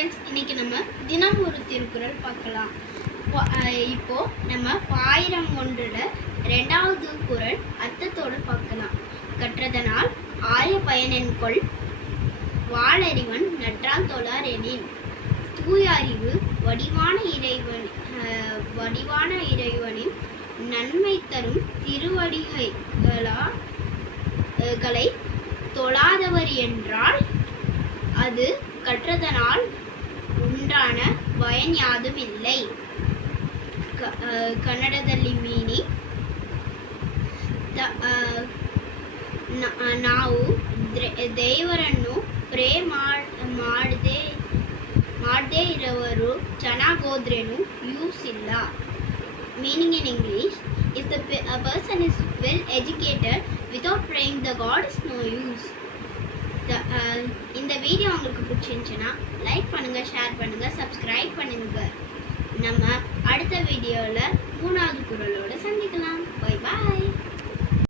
Students, இன்னைக்கு நம்ம தினம் ஒரு திருக்குறள் பார்க்கலாம். இப்போ நம்ம ஆயிரம் ஒன்றுல 2வது குறள் அர்த்தத்தோடு பார்க்கலாம். கற்றதனால் ஆய பயனென்கொள் வாளறிவன் நற்றால் தொழார் எனின். தூய அறிவு வடிவான இறைவனின் நன்மை தரும் திருவடிகளை தொழாதவர் என்றால் அது கற்றதனால் உண்டான பயன் யாதும் இல்லை. ಕನ್ನಡದಲ್ಲಿ ಮೀನಿಂಗ್, ನಾವು ದೇವರನ್ನು ಪ್ರೇ ಮಾಡದೇ ಇರೋರು ಚೆನ್ನಾಗೋದ್ರೇನು ಯೂಸ್ ಇಲ್ಲ. Meaning in English, if a person is well educated without praying the God is no use. இந்த வீடியோ உங்களுக்கு பிடிச்சிருந்துச்சுன்னா லைக் பண்ணுங்க, ஷேர் பண்ணுங்க, சப்ஸ்கிரைப் பண்ணுங்க. நம்ம அடுத்த வீடியோவில் 3வது குறளோட